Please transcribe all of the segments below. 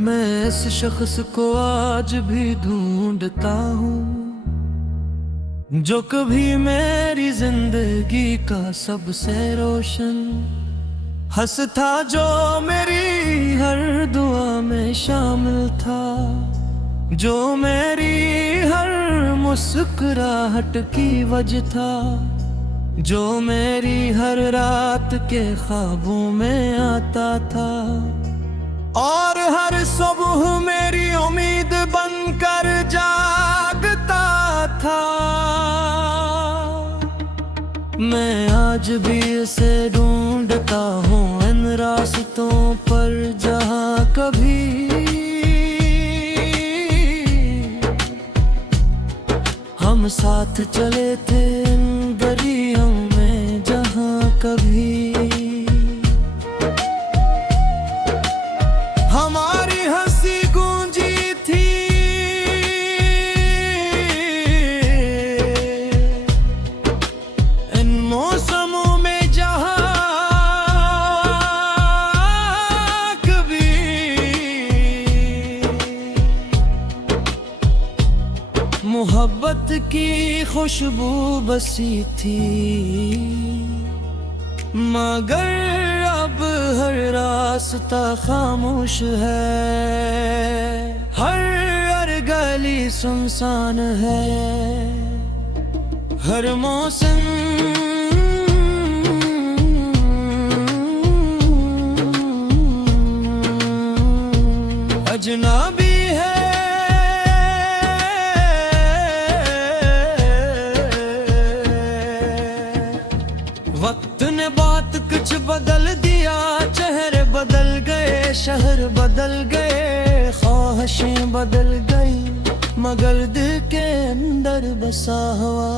मैं इस शख्स को आज भी ढूंढता हूँ जो कभी मेरी जिंदगी का सबसे रोशन हंस था, जो मेरी हर दुआ में शामिल था, जो मेरी हर मुस्कुराहट की वजह था, जो मेरी हर रात के ख्वाबों में आता था और हर सुबह मेरी उम्मीद बनकर जागता था। मैं आज भी इसे ढूंढता हूँ इन रास्तों पर जहाँ कभी हम साथ चले थे, इन गलियों में जहाँ कभी हमारी हंसी गूंजी थी। इन मौसमों में जहाँ कभी मोहब्बत की खुशबू बसी थी, मगर अब हर रास्ता खामोश है, हर गली सुनसान है, हर मौसम अजनबी है। वक्त ने बात कुछ बदल दिया, चेहरे बदल गए, शहर बदल गए, ख्वाहिशें बदल गई, मगर दिल के अंदर बसा हुआ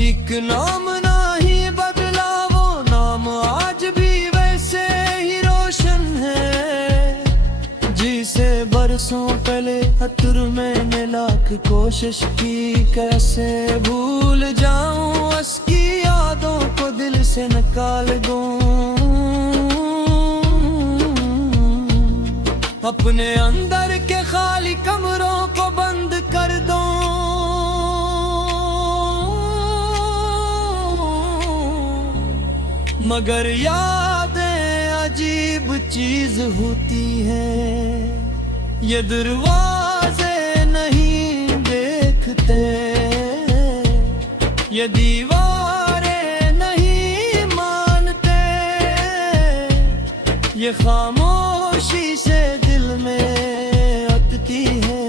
एक नाम नहीं बदला। वो नाम आज भी वैसे ही रोशन है, जिसे बरसों पहले अतर मैंने लाख कोशिश की, कैसे भूल जाऊं उसकी यादों को दिल से निकाल दूं, अपने अंदर के खाली कमरों को बंद कर दूं। मगर यादें अजीब चीज होती है, ये दरवाजे नहीं देखते, ये दीवारें नहीं मानते, ये खामोशी से दिल में अटती है।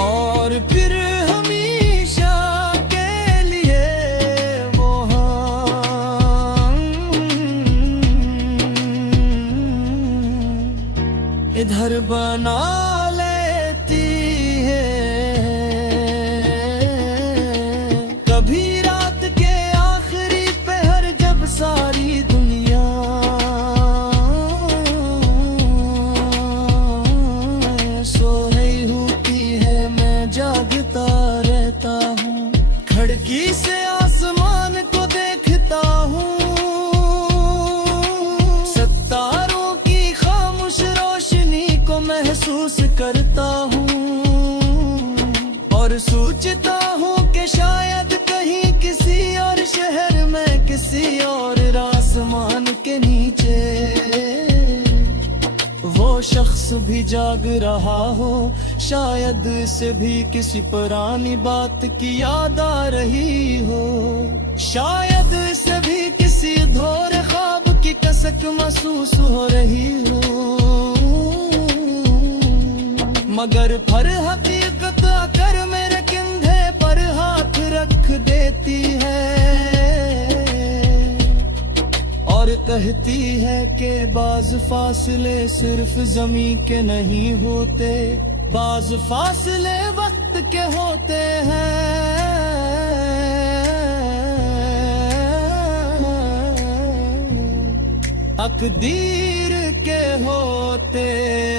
और फिर हमेशा के लिए वो इधर बना लेती है। कभी रात के आखिरी पहर जब सारी दुनिया सो रही होती है, मैं जागता रहता हूँ, खिड़की से आसमान को देखता हूँ, महसूस करता हूँ और सोचता हूँ कि शायद कहीं किसी और शहर में, किसी और आसमान के नीचे वो शख्स भी जाग रहा हो, शायद इसे भी किसी पुरानी बात की याद आ रही हो, शायद इसे भी किसी अधूरे ख्वाब की कसक महसूस हो रही हो। मगर फिर हकीकत आकर मेरे कंधे पर हाथ रख देती है और कहती है कि बाज फासले सिर्फ ज़मीं के नहीं होते, बाज फासले वक्त के होते हैं। तकदीर के होते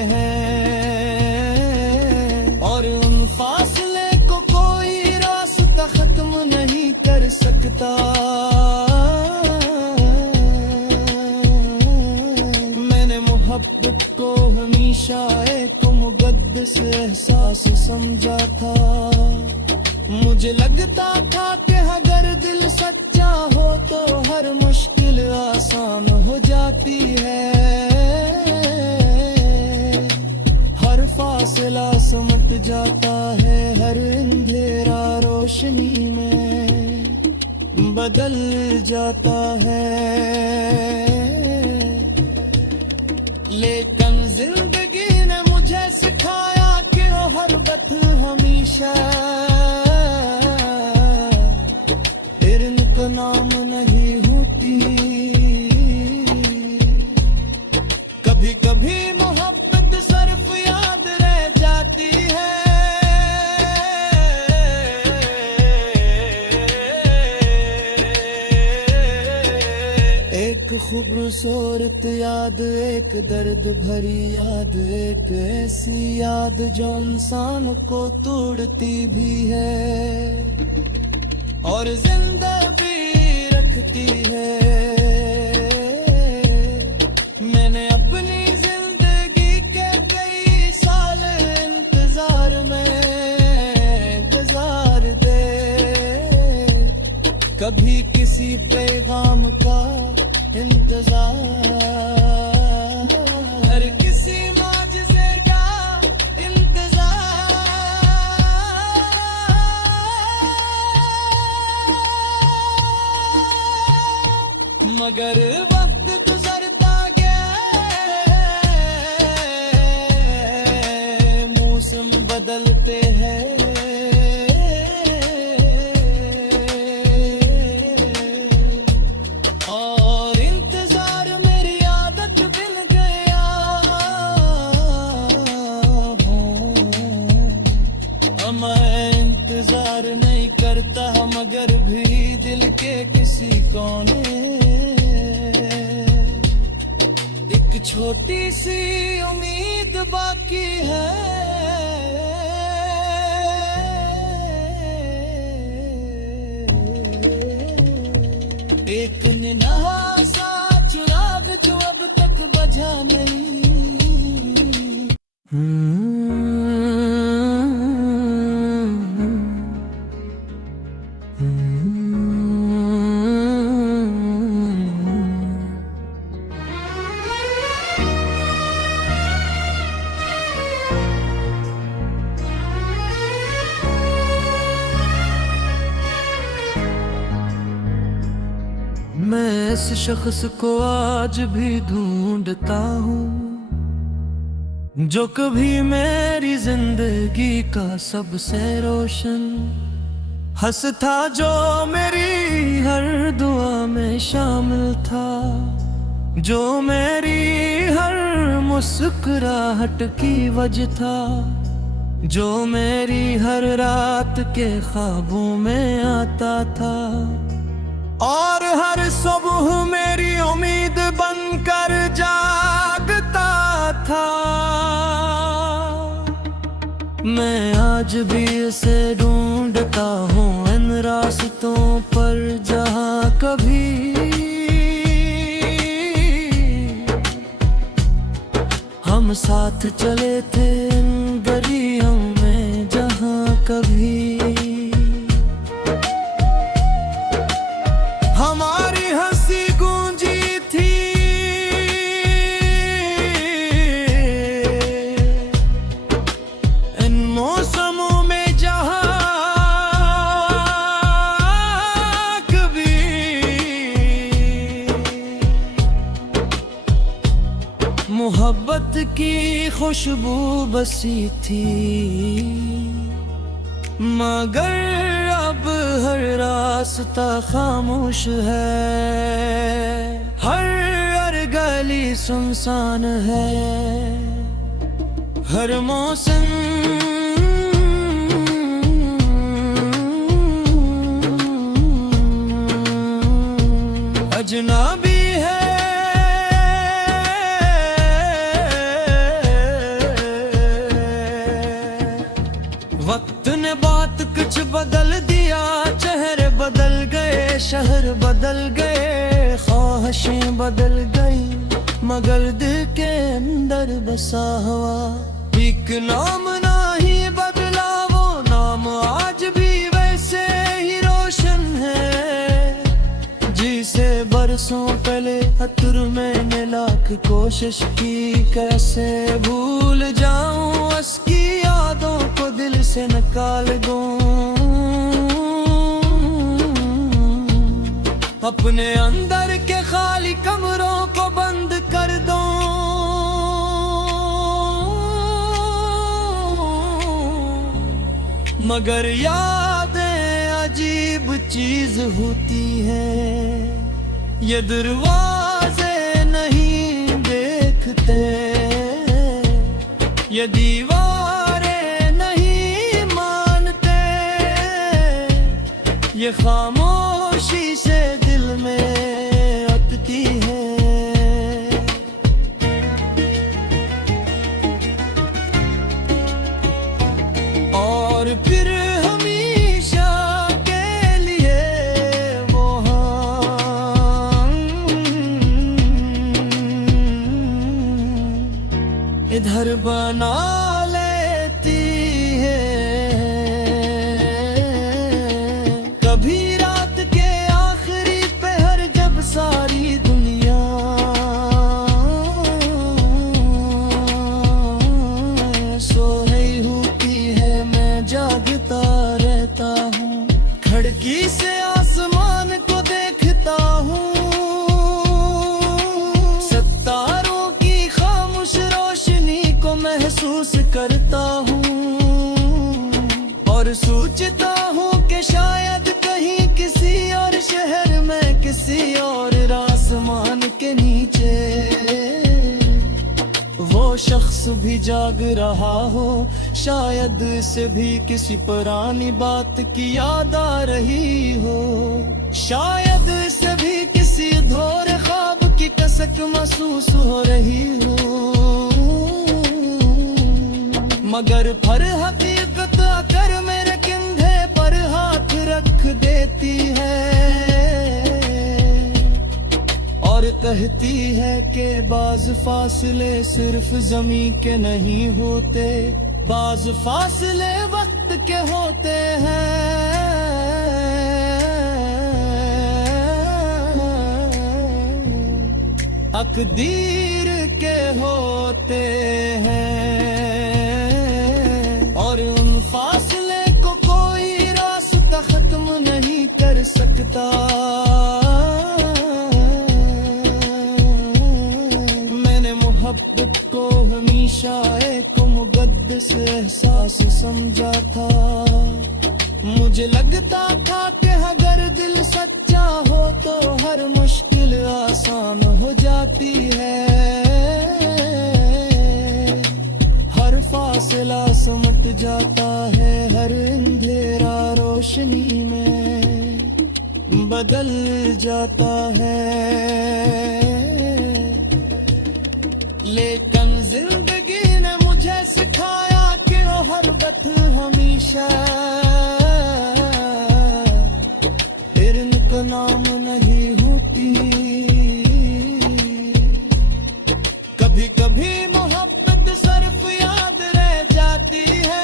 हैं, और उन फासले को कोई रास्ता खत्म नहीं कर सकता। मैंने मोहब्बत को हमेशा एक मुक़द्दस एहसास समझा था। मुझे लगता था कि अगर दिल सच्चा हो तो हर मुश्किल आसान हो जाती है। हर फासला समट जाता है, हर अंधेरा रोशनी में बदल जाता है। लेकिन जिंदगी ने मुझे सिखाया कि हर बात हमेशा का नाम नहीं होती। कभी कभी मोहब्बत सिर्फ याद रह जाती है। एक खूबसूरत याद, एक दर्द भरी याद, एक ऐसी याद जो इंसान को तोड़ती भी है और जिंदा भी रखती है। मैंने अपनी जिंदगी के कई साल इंतजार में गुजार दे, कभी किसी पैगाम का इंतजार, हर किसी माजज़े का मगर वक्त गुजरता गया, मौसम बदलते हैं और इंतजार मेरी आदत बन गया। मैं इंतजार नहीं करता मगर भी दिल के किसी कोने एक छोटी सी उम्मीद बाकी है। एक निन्हा सा चिराग जो अब तक बुझा नहीं। मैं इस शख्स को आज भी ढूंढता हूँ जो कभी मेरी जिंदगी का सबसे रोशन हंस था, जो मेरी हर दुआ में शामिल था, जो मेरी हर मुस्कुराहट की वजह था, जो मेरी हर रात के ख्वाबों में आता था और हर सुबह मेरी उम्मीद बनकर जागता था। मैं आज भी इसे ढूंढता हूँ इन रास्तों पर जहाँ कभी हम साथ चले थे, इन गलियों में जहाँ कभी हमारी हंसी गूंजी थी। इन मौसमों में जहाँ कभी मोहब्बत की खुशबू बसी थी, मगर अब हर रास्ता खामोश है। हर गली सुनसान है। हर मौसम अजनबी है। वक्त ने बात कुछ बदल दिया, चेहरे बदल गए, शहर बदल गए, ख्वाहिशें बदल गई, मगर दिल के अंदर बसा हुआ एक नाम नहीं बदला। वो नाम आज भी वैसे ही रोशन है, जिसे बरसों पहले अतर मैंने लाख कोशिश की, कैसे भूल जाऊं उसकी यादों को दिल से निकाल दूं। अपने अंदर के खाली कमरों को बंद कर दो, मगर यादें अजीब चीज होती हैं, ये दरवाजे नहीं देखते, ये दीवारें नहीं मानते, ये खामोशी से दिल में अटती है। और फिर हमेशा के लिए वो इधर बना लेती है। कभी रात के आखिरी पहर जब सारी दुनिया सोई होती है, मैं जागता रहता हूँ, खिड़की से आसमान को देखता हूँ, सितारों की खामोश रोशनी को महसूस करता हूँ, और सोचता हूँ कि शायद कहीं किसी और शहर में, किसी और आसमान के नीचे वो शख्स भी जाग रहा हो, शायद इसे भी किसी पुरानी बात की याद आ रही हो, शायद इसे भी किसी अधूरे ख्वाब की कसक महसूस हो रही हो, मगर फिर हकीकत आकर मेरे कंधे पर हाथ रख देती है, और कहती है कि बाज फासले सिर्फ ज़मीं के नहीं होते, बाज फासले वक्त के होते हैं। तकदीर के होते हैं, और उन फासले को कोई रास्ता खत्म नहीं कर सकता। मोहब्बत को हमेशा एक मुक़द्दस एहसास समझा था, मुझे लगता था कि अगर दिल सच्चा हो तो हर मुश्किल आसान हो जाती है, हर फासला समट जाता है, हर अंधेरा रोशनी में बदल जाता है। लेकिन जिंदगी ने मुझे सिखाया कि मोहब्बत हमेशा हिरन का नाम नहीं होती, कभी कभी मोहब्बत सिर्फ याद रह जाती है,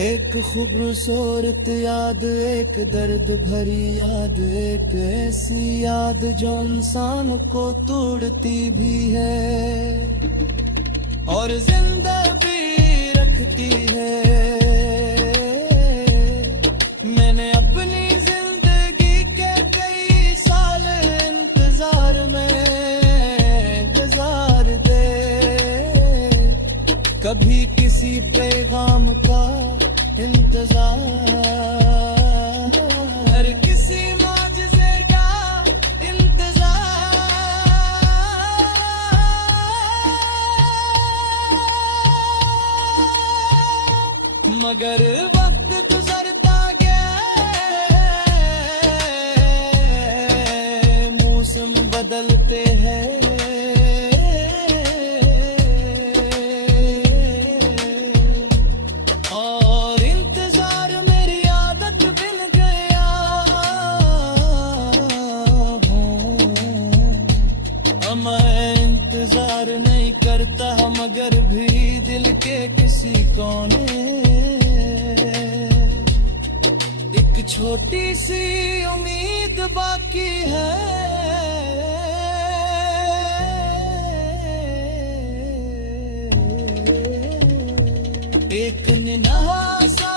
एक खूबसूरत याद, एक दर्द भरी याद, एक ऐसी याद जो इंसान को तोड़ती भी है और जिंदा भी रखती है। मैंने अपनी जिंदगी के कई साल इंतजार में गुजार दे, कभी किसी पैगाम का इंतजार, हर किसी मौजज़े का इंतजार, मगर वक्त गुजरता गया, मौसम बदलते हैं, और इंतजार मेरी आदत बन गया हूँ। मैं इंतजार नहीं करता मगर भी दिल के किसी कोने एक छोटी सी उम्मीद बाकी है। एक निन्हा सा